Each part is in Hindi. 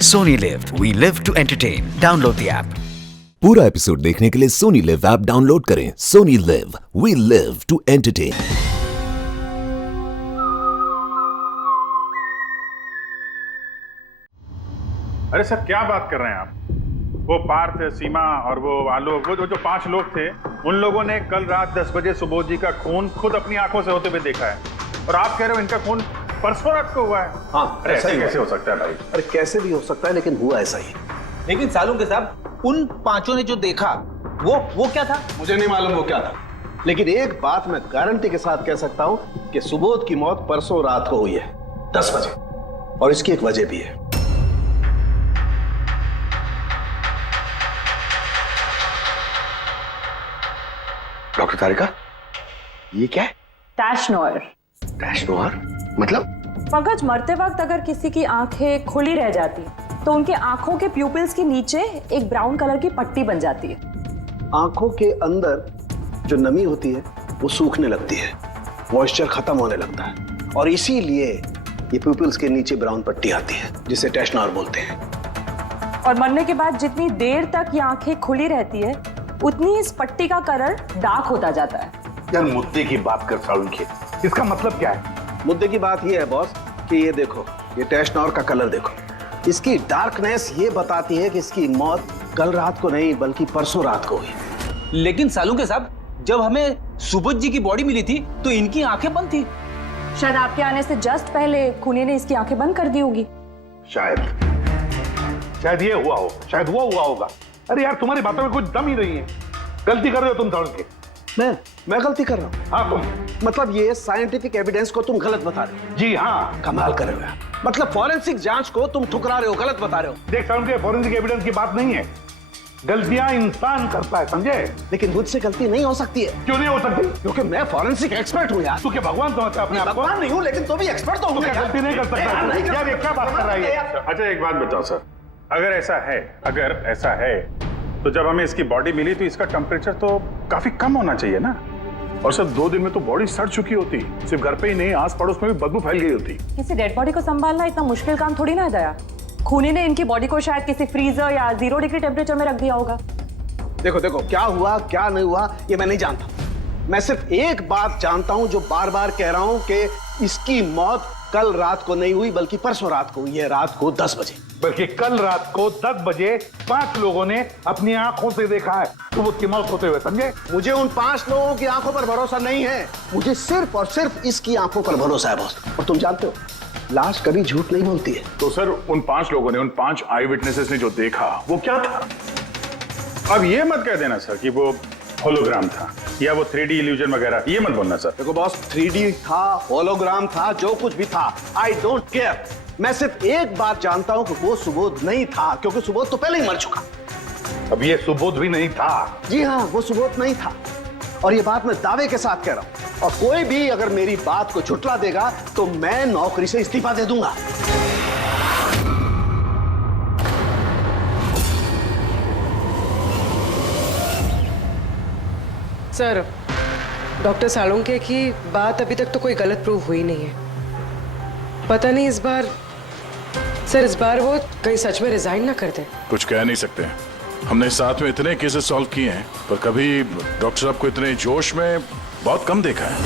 Sony Live. We live to entertain. Download the app. पूरा एपिसोड देखने के लिए सोनी लिव ऐप डाउनलोड करें। Sony LIV, we live to entertain. अरे सर, क्या बात कर रहे हैं आप? वो पार्थ, सीमा और वो आलोक, वो जो 5 लोग थे, उन लोगों ने कल रात 10 बजे सुबोध जी का खून खुद अपनी आंखों से होते हुए देखा है, और आप कह रहे हो इनका खून परसों रात को हुआ है? हाँ, अरे ऐसे कैसे हो सकता है भाई? अरे कैसे भी हो सकता है, लेकिन हुआ ऐसा ही। लेकिन सालुंके साहब, उन 5 ने जो देखा वो क्या था? मुझे नहीं मालूम वो क्या था, लेकिन एक बात मैं गारंटी के साथ कह सकता हूं कि सुबोध की मौत परसों रात को हुई है 10 बजे, और इसकी एक वजह भी है। डॉक्टर तारिका, ये क्या है? टैश नोयर। टैश नोयर मतलब? पंकज, मरते वक्त अगर किसी की आंखें खुली रह जाती तो उनके आंखों के प्यूपिल्स के नीचे एक ब्राउन कलर की पट्टी बन जाती है। आंखों के अंदर जो नमी होती है वो सूखने लगती है, मॉइस्चर खत्म होने लगता है, और इसीलिए ये प्यूपिल्स के नीचे ब्राउन पट्टी आती है, जिसे टैश नोयर बोलते हैं। और मरने के बाद जितनी देर तक ये आंखें खुली रहती है, उतनी इस पट्टी का कलर डार्क होता जाता है। यार, मुद्दे की बात कर सालुंके, इसका मतलब क्या है? मुद्दे की बात ये है बॉस कि ये देखो, ये टैश नोयर का कलर देखो, इसकी डार्कनेस ये बताती है कि इसकी मौत कल रात को नहीं बल्कि परसों रात को हुई। लेकिन सालुंके साहब, जब हमें सुबोध जी की बॉडी मिली थी तो इनकी आंखें बंद थी। शायद आपके आने से जस्ट पहले खूनी ने इसकी आंखें बंद कर दी होगी। शायद ये हुआ हो, शायद वो हुआ होगा। अरे यार, तुम्हारी बातों में कुछ दम ही नहीं है। गलती कर रहे हो तुम सालुंके। मैं गलती कर रहा हूँ? हाँ, तुम। मतलब ये साइंटिफिक एविडेंस को तुम गलत बता रहे हो? जी हाँ। कमाल कर रहे हो यार, मतलब फॉरेंसिक जांच को तुम ठुकरा रहे हो, गलत बता रहे हो। देख सालुंके, फॉरेंसिक एविडेंस की बात नहीं है, गलतियां इंसान करता है, समझे? लेकिन मुझसे गलती नहीं हो सकती है। क्यों नहीं हो सकती? क्योंकि मैं फॉरेंसिक एक्सपर्ट हूँ यार। तू क्या भगवान समझता है अपने आप को? भगवान नहीं हूँ, लेकिन तो भी एक्सपर्ट तो हूँ। क्या गलती नहीं कर सकता? यार, ये क्या बात कर रहा है? अच्छा, एक बात बताओ सर, अगर ऐसा है तो जब हमें इसकी बॉडी मिली तो इसका टेम्परेचर तो काफी कम होना चाहिए ना, और सिर्फ 2 दिन में तो बॉडी सड़ चुकी होती। सिर्फ घर पे ही नहीं, आस पड़ोस में भी बदबू फैल गई होती। किसी डेड बॉडी को संभालना इतना मुश्किल काम थोड़ी ना है दया। खूनी ने इनकी बॉडी को शायद किसी फ्रीजर या 0 डिग्री टेम्परेचर में रख दिया होगा। देखो देखो, क्या हुआ क्या नहीं हुआ ये मैं नहीं जानता। मैं सिर्फ एक बात जानता हूँ, जो बार बार कह रहा हूँ कि इसकी मौत कल रात को नहीं हुई बल्कि परसों रात को हुई है, रात को 10 बजे। बल्कि कल रात को 10 बजे 5 लोगों ने अपनी आंखों से देखा है सुबोध की मौत होते हुए, समझे? मुझे उन 5 लोगों की आंखों पर भरोसा नहीं है, मुझे सिर्फ और सिर्फ इसकी आंखों पर भरोसा है बॉस। और तुम जानते हो, लाश कभी झूठ नहीं बोलती है। तो सर, उन 5 लोगों ने, उन 5 आई विटनेसेस ने जो देखा वो क्या था? अब ये मत कह देना सर कि वो होलोग्राम था या वो 3D इल्यूजन वगैरह, ये मत बोलना सर। देखो बॉस, 3D था, होलोग्राम था, जो कुछ भी था, आई डोंट केयर। मैं सिर्फ एक बात जानता हूं कि वो सुबोध नहीं था, क्योंकि सुबोध तो पहले ही मर चुका। अब ये सुबोध भी नहीं था? जी हाँ, वो सुबोध नहीं था, और ये बात मैं दावे के साथ कह रहा हूं। और कोई भी अगर मेरी बात को झुठला देगा तो मैं नौकरी से इस्तीफा दे दूंगा। सर, डॉक्टर सालुंके की बात अभी तक तो कोई गलत प्रूव हुई नहीं है। पता नहीं इस बार वो कहीं सच में रिजाइन ना कर दे। कुछ कह नहीं सकते। हमने साथ में इतने केसेस सॉल्व किए हैं, पर कभी डॉक्टर साहब को इतने जोश में बहुत कम देखा है।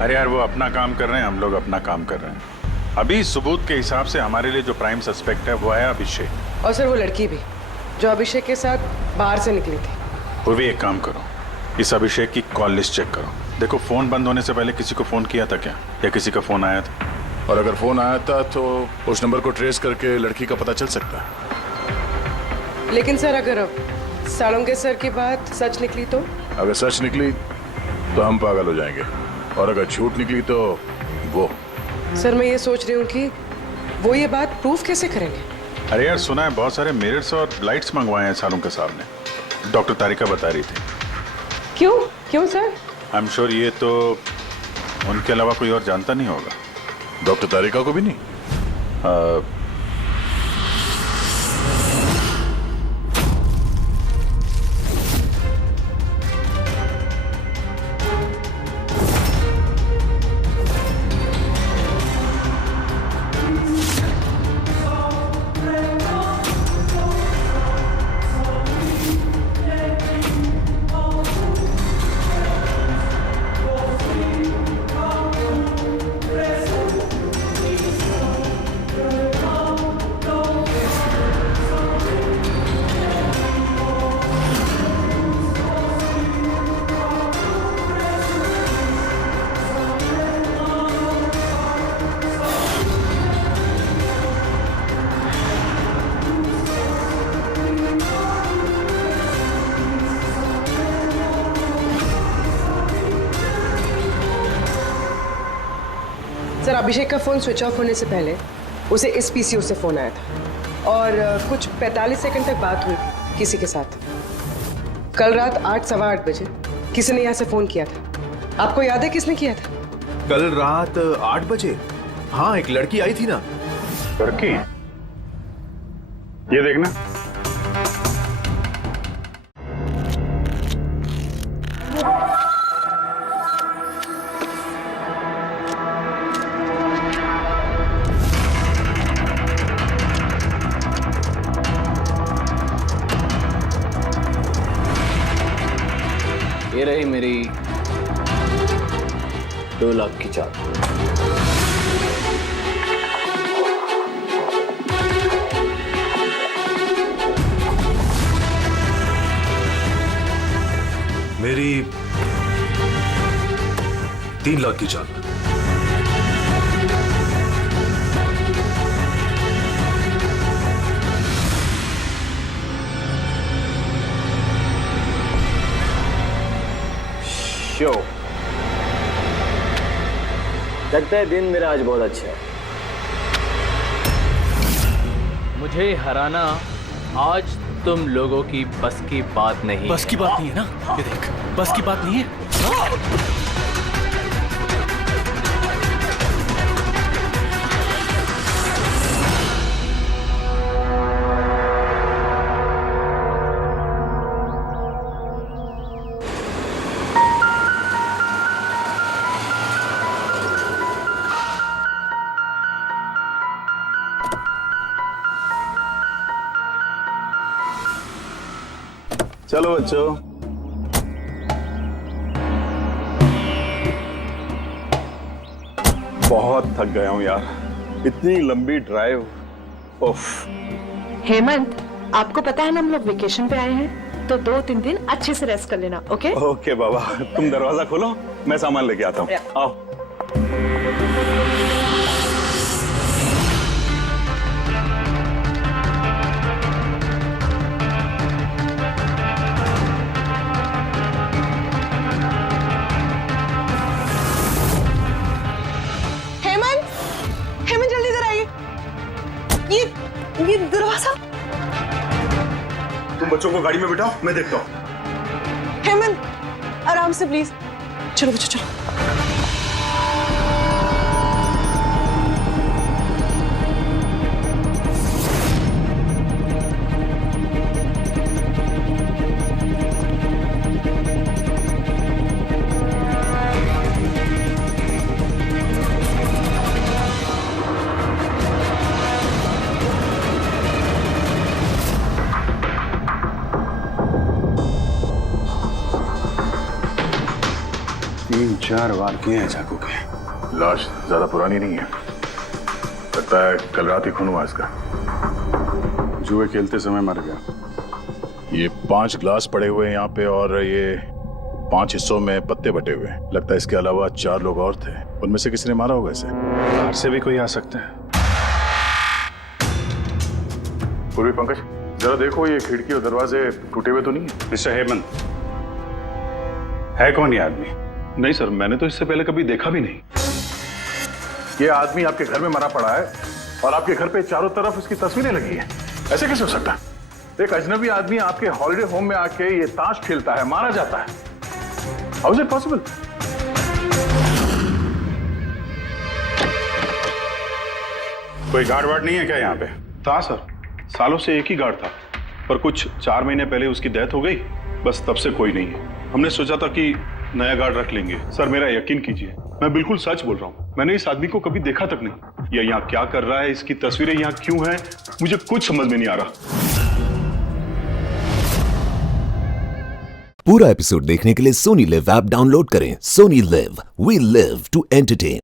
अरे यार, वो अपना काम कर रहे हैं, हम लोग अपना काम कर रहे हैं। अभी सबूत के हिसाब से हमारे लिए जो प्राइम सस्पेक्ट है वो है अभिषेक। और सर, वो लड़की भी जो अभिषेक के साथ बाहर से निकली थी। वो भी एक काम करो, इस अभिषेक की कॉल लिस्ट चेक करो। देखो, फोन बंद होने से पहले किसी को फोन किया था क्या, या किसी का फोन आया था? और अगर फोन आया था तो उस नंबर को ट्रेस करके लड़की का पता चल सकता है। लेकिन सर, अगर सालुंके सर की बात सच निकली तो? अगर सच निकली तो हम पागल हो जाएंगे, और अगर झूठ निकली तो वो। सर, मैं ये सोच रही हूँ कि वो ये बात प्रूफ कैसे करेंगे? अरे यार, सुना है बहुत सारे मिरर्स और लाइट्स मंगवाए हैं सालुंके साहब ने, डॉक्टर तारिका बता रही थी। क्यों सर? आई एम श्योर ये तो उनके अलावा कोई और जानता नहीं होगा। डॉक्टर तारिका को भी नहीं? अभिषेक का फोन स्विच ऑफ होने से पहले उसे इस पीसीओ से फोन आया था और कुछ 45 सेकंड तक बात हुई थी किसी के साथ। कल रात 8 सवा 8 बजे किसी ने यहाँ से फोन किया था। आपको याद है किसने किया था? कल रात 8 बजे? हाँ, एक लड़की आई थी ना। लड़की? ये देखना। ये रही मेरी 2 लाख की चाल। मेरी 3 लाख की चाल। शो लगता है दिन मेरा आज बहुत अच्छा है। मुझे हराना आज तुम लोगों की बस की बात नहीं। बस की बात नहीं है ना? ये देख, बस की बात नहीं है। चलो बच्चों, बहुत थक गया हूं यार, इतनी लंबी ड्राइव। उफ। हेमंत, आपको पता है ना हम लोग वेकेशन पे आए हैं, तो 2-3 दिन अच्छे से रेस्ट कर लेना। ओके? ओके बाबा, तुम दरवाजा खोलो, मैं सामान लेके आता हूँ। आओ। हेमंत जल्दी इधर आइए। ये दरवाजा। तुम बच्चों को गाड़ी में बिठाओ, मैं देखता हूँ। हेमंत आराम से प्लीज। चलो बच्चों चलो। चार वार किए हैं चाकू के। लाश ज्यादा पुरानी नहीं है, लगता है कल रात ही खून हुआ इसका। जुए खेलते समय मर गया। ये 5 ग्लास पड़े हुए हैं यहाँ पे और ये 5 हिस्सों में पत्ते बटे हुए हैं। लगता है इसके अलावा 4 लोग और थे, उनमें से किसी ने मारा होगा इसे। बाहर से भी कोई आ सकता है। पूर्वी पंकज, जरा देखो ये खिड़की और दरवाजे टूटे हुए तो नहीं है? मिस्टर हेमंत, है कौन ये आदमी? नहीं सर, मैंने तो इससे पहले कभी देखा भी नहीं। ये आदमी आपके घर में मरा पड़ा है और आपके घर पे चारों तरफ इसकी तस्वीरें लगी है। ऐसे कैसे हो सकता है? एक अजनबी आदमी आपके हॉलिडे होम में आके ये ताश खेलता है, मारा जाता है। How is it possible? कोई गार्ड वार्ड नहीं है क्या यहाँ पे? था सर, सालों से एक ही गार्ड था, पर कुछ 4 महीने पहले उसकी डेथ हो गई, बस तब से कोई नहीं है। हमने सोचा था कि नया गार्ड रख लेंगे। सर मेरा यकीन कीजिए, मैं बिल्कुल सच बोल रहा हूँ। मैंने इस आदमी को कभी देखा तक नहीं। ये यहाँ क्या कर रहा है, इसकी तस्वीरें यहाँ क्यों हैं, मुझे कुछ समझ में नहीं आ रहा। पूरा एपिसोड देखने के लिए सोनी लिव ऐप डाउनलोड करें। Sony LIV, we live to entertain.